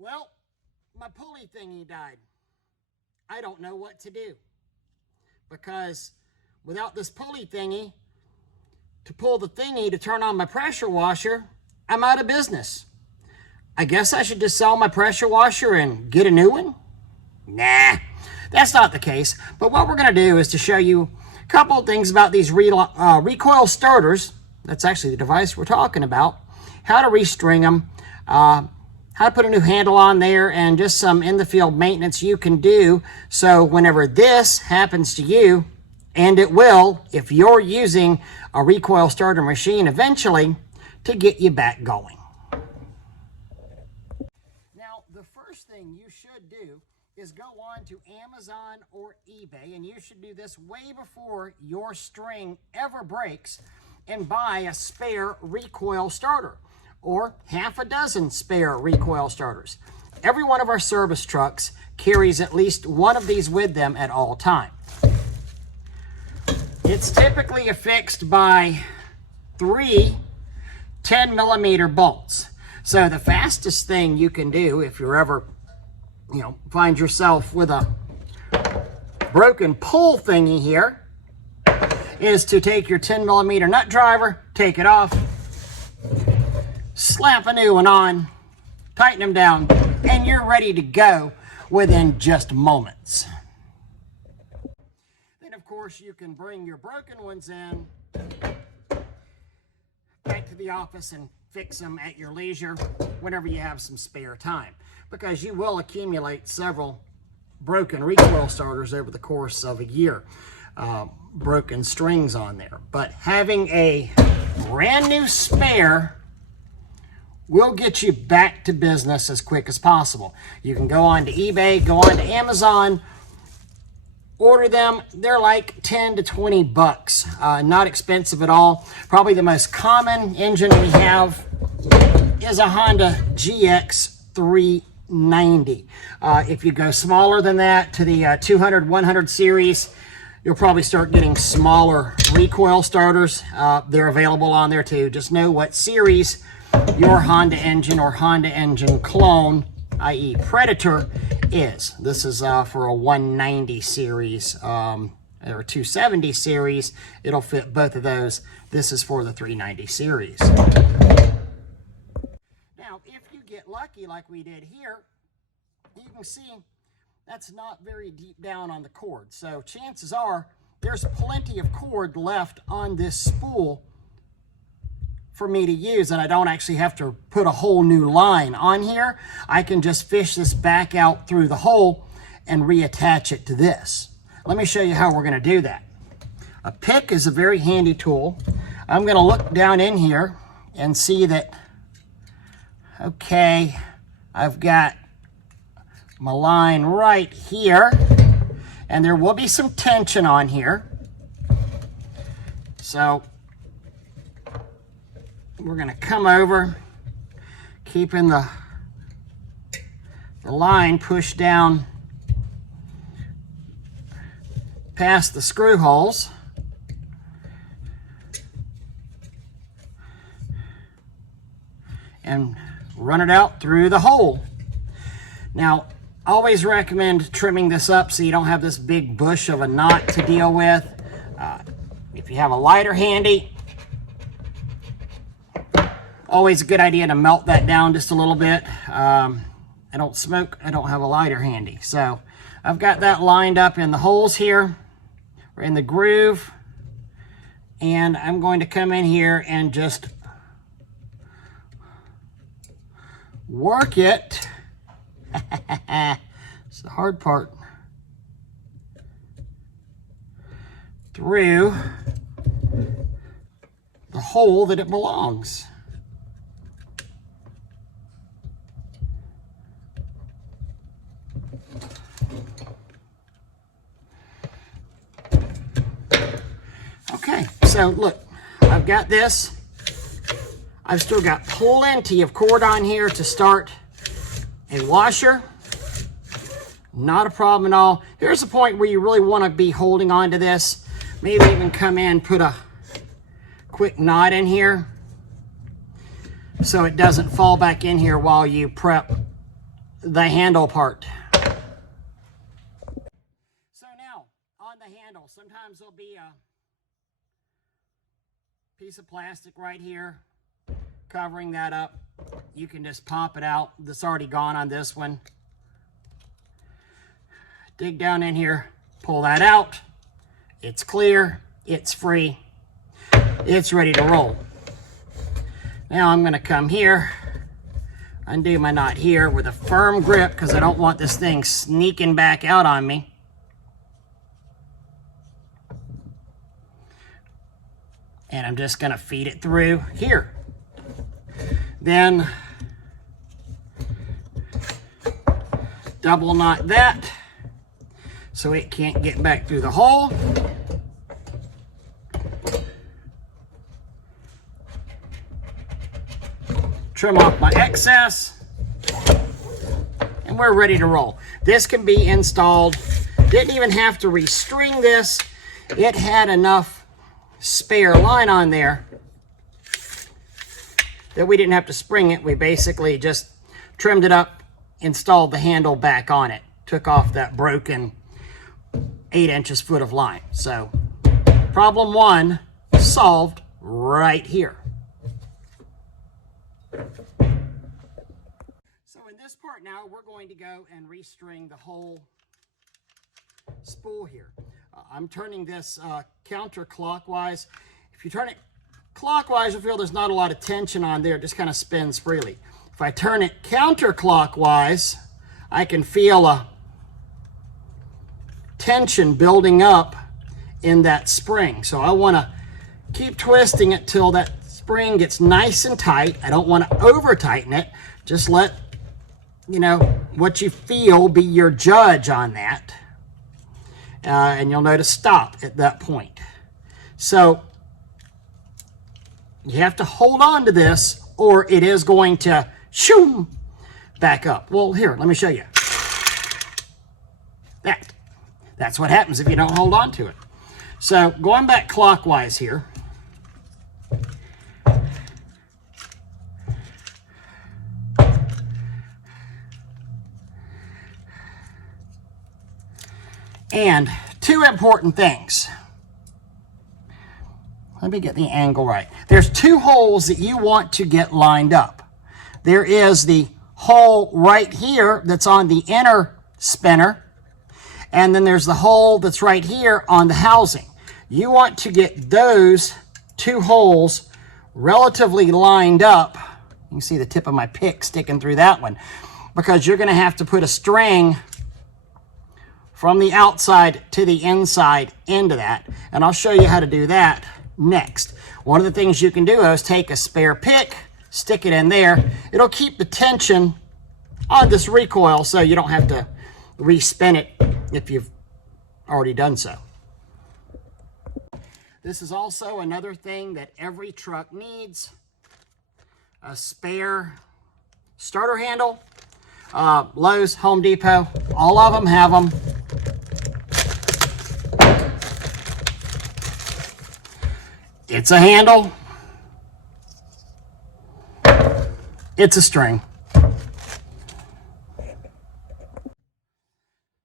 Well, my pulley thingy died. I don't know what to do, because without this pulley thingy to pull the thingy to turn on my pressure washer, I'm out of business. I guess I should just sell my pressure washer and get a new one? Nah, that's not the case. But what we're going to do is to show you a couple of things about these recoil starters. That's actually the device we're talking about. How to restring them, how to put a new handle on there, and just some in-the-field maintenance you can do so whenever this happens to you, and it will if you're using a recoil starter machine eventually, to get you back going. Now, the first thing you should do is go on to Amazon or eBay, and you should do this way before your string ever breaks, and buy a spare recoil starter, or half a dozen spare recoil starters. Every one of our service trucks carries at least one of these with them at all times. It's typically affixed by 3 10mm bolts. So the fastest thing you can do if you're ever, find yourself with a broken pull thingy here, is to take your 10mm nut driver, take it off, slap a new one on, tighten them down, and you're ready to go within just moments. Then, of course, you can bring your broken ones in back to the office and fix them at your leisure whenever you have some spare time, because you will accumulate several broken recoil starters over the course of a year. Broken strings on there. But having a brand new spare will get you back to business as quick as possible. You can go on to eBay, go on to Amazon, order them. They're like 10 to 20 bucks. Not expensive at all. Probably the most common engine we have is a Honda GX 390. If you go smaller than that to the 200, 100 series, you'll probably start getting smaller recoil starters. They're available on there too. Just know what series your Honda engine or Honda engine clone, i.e. Predator, is. This is for a 190 series or 270 series. It'll fit both of those. This is for the 390 series. Now, if you get lucky like we did here, you can see that's not very deep down on the cord. So chances are there's plenty of cord left on this spool for me to use, and I don't actually have to put a whole new line on here. I can just fish this back out through the hole and reattach it to this. Let me show you how we're going to do that. A pick is a very handy tool. I'm going to look down in here and see that, okay, I've got my line right here, and there will be some tension on here. So we're going to come over, keeping the line pushed down past the screw holes. And run it out through the hole. Now, I always recommend trimming this up so you don't have this big bush of a knot to deal with. If you have a lighter handy, always a good idea to melt that down just a little bit. I don't smoke, I don't have a lighter handy. So I've got that lined up in the holes here, or in the groove. And I'm going to come in here and just work it. It's the hard part. Through the hole that it belongs. Okay, so look, I've got this. I've still got plenty of cord on here to start a washer. Not a problem at all. Here's the point where you really want to be holding on to this. Maybe even come in, put a quick knot in here so it doesn't fall back in here while you prep the handle part. So now, on the handle, sometimes there'll be a piece of plastic right here covering that up. You can just pop it out. That's already gone on this one. Dig down in here, pull that out. It's clear, it's free, it's ready to roll. Now I'm gonna come here, undo my knot here with a firm grip because I don't want this thing sneaking back out on me. And I'm just gonna feed it through here. Then double knot that so it can't get back through the hole. Trim off my excess, and we're ready to roll. This can be installed. Didn't even have to restring this. It had enough spare line on there that we didn't have to spring it. We basically just trimmed it up, installed the handle back on it, took off that broken 8 inches foot of line. So problem 1 solved right here. So in this part now, we're going to go and restring the whole spool here. I'm turning this counterclockwise. If you turn it clockwise, you'll feel there's not a lot of tension on there. It just kind of spins freely. If I turn it counterclockwise, I can feel a tension building up in that spring. So I want to keep twisting it till that spring gets nice and tight. I don't want to over tighten it. Just let, you know, what you feel be your judge on that. And you'll notice stop at that point. So you have to hold on to this or it is going to shoo back up. Well, here, let me show you. That's what happens if you don't hold on to it. So going back clockwise here. And 2 important things. Let me get the angle right. There's 2 holes that you want to get lined up. There is the hole right here that's on the inner spinner, and then there's the hole that's right here on the housing. You want to get those 2 holes relatively lined up. You can see the tip of my pick sticking through that one, because you're going to have to put a string from the outside to the inside into that, and I'll show you how to do that next. One of the things you can do is take a spare pick, stick it in there. It'll keep the tension on this recoil so you don't have to respin it if you've already done so. This is also another thing that every truck needs: a spare starter handle. Lowe's, Home Depot, all of them have them. It's a handle. It's a string.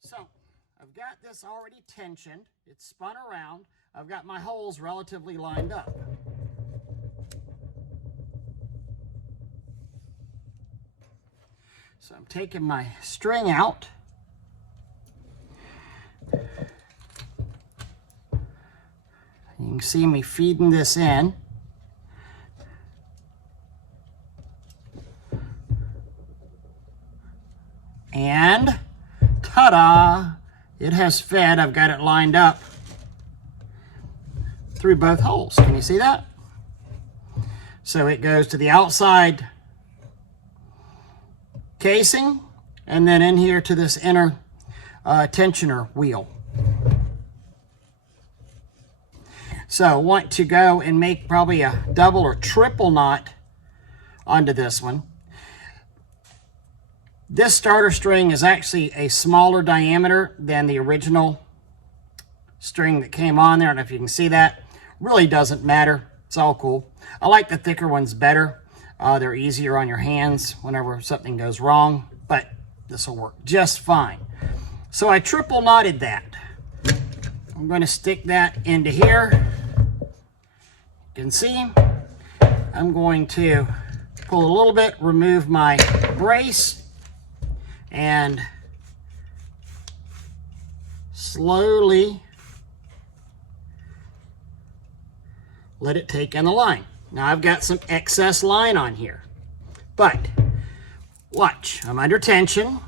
So I've got this already tensioned. It's spun around. I've got my holes relatively lined up. So I'm taking my string out. You can see me feeding this in. And ta-da! It has fed. I've got it lined up through both holes. Can you see that? So it goes to the outside casing and then in here to this inner tensioner wheel. So want to go and make probably a double or triple knot onto this one. This starter string is actually a smaller diameter than the original string that came on there. I don't know if you can see that. Really doesn't matter. It's all cool. I like the thicker ones better. They're easier on your hands whenever something goes wrong, but This will work just fine. So I triple knotted that. I'm going to stick that into here. You can see I'm going to pull a little bit, remove my brace, and slowly let it take in the line. Now I've got some excess line on here, but watch, I'm under tension.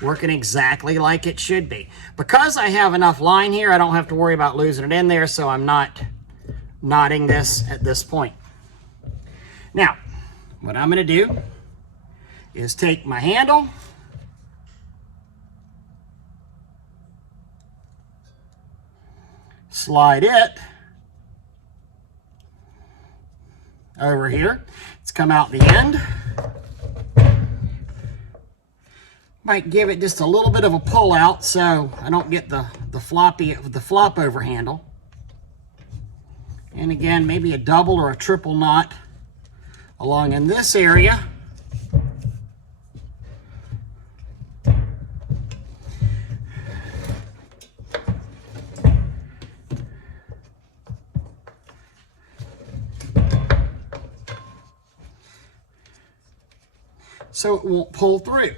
Working exactly like it should be. Because I have enough line here, I don't have to worry about losing it in there, so I'm not knotting this at this point. Now, what I'm going to do is take my handle, slide it over here. It's come out the end. Might give it just a little bit of a pull out so I don't get the flop over handle. And again, maybe a double or a triple knot along in this area. So it won't pull through.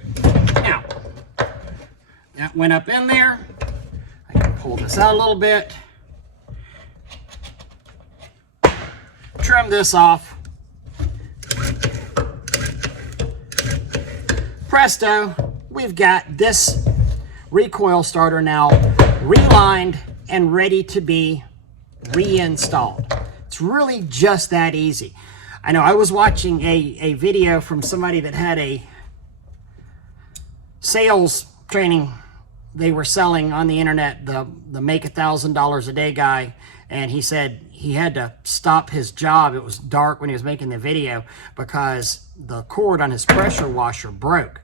Now, that went up in there. I can pull this out a little bit. Trim this off. Presto, we've got this recoil starter now relined and ready to be reinstalled. It's really just that easy. I know I was watching a video from somebody that had a sales training they were selling on the internet, the make $1,000 a day guy, and he said he had to stop his job. It was dark when he was making the video because the cord on his pressure washer broke.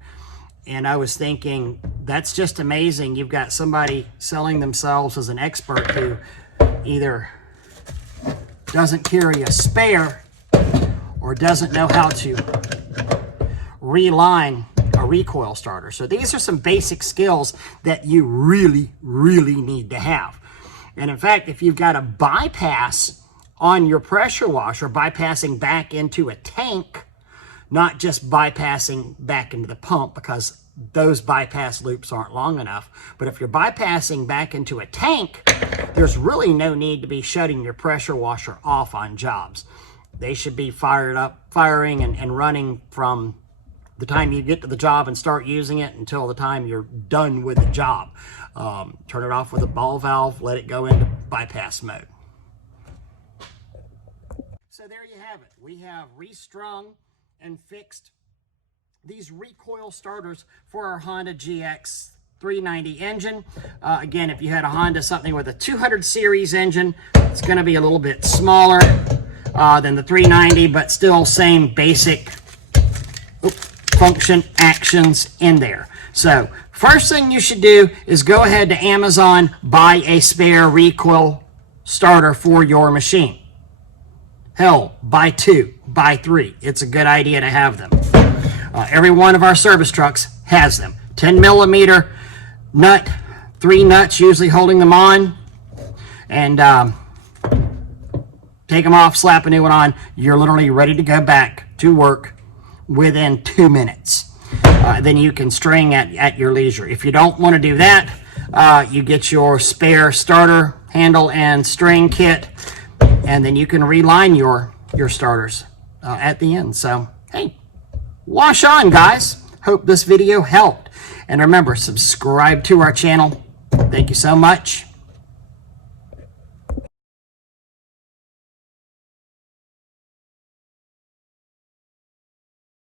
And I was thinking, that's just amazing. You've got somebody selling themselves as an expert who either doesn't carry a spare or doesn't know how to reline a recoil starter. So these are some basic skills that you really, really need to have. And in fact, if you've got a bypass on your pressure washer, bypassing back into a tank, not just bypassing back into the pump, because those bypass loops aren't long enough. But if you're bypassing back into a tank, there's really no need to be shutting your pressure washer off on jobs. They should be firing and running from the time you get to the job and start using it until the time you're done with the job. Turn it off with a ball valve, let it go into bypass mode. So there you have it. We have restrung and fixed these recoil starters for our Honda GX 390 engine. Again, if you had a Honda something with a 200 series engine, it's going to be a little bit smaller than the 390, but still same basic function actions in there. So first thing you should do is go ahead to Amazon, buy a spare recoil starter for your machine. Hell, buy 2, buy 3. It's a good idea to have them. Every one of our service trucks has them. 10 millimeter nut, 3 nuts usually holding them on, and take them off, slap a new one on. You're literally ready to go back to work within 2 minutes. Then you can string at your leisure. If you don't want to do that, you get your spare starter handle and string kit, and then you can reline your starters at the end. So, hey, wash on, guys. Hope this video helped. And remember, subscribe to our channel. Thank you so much.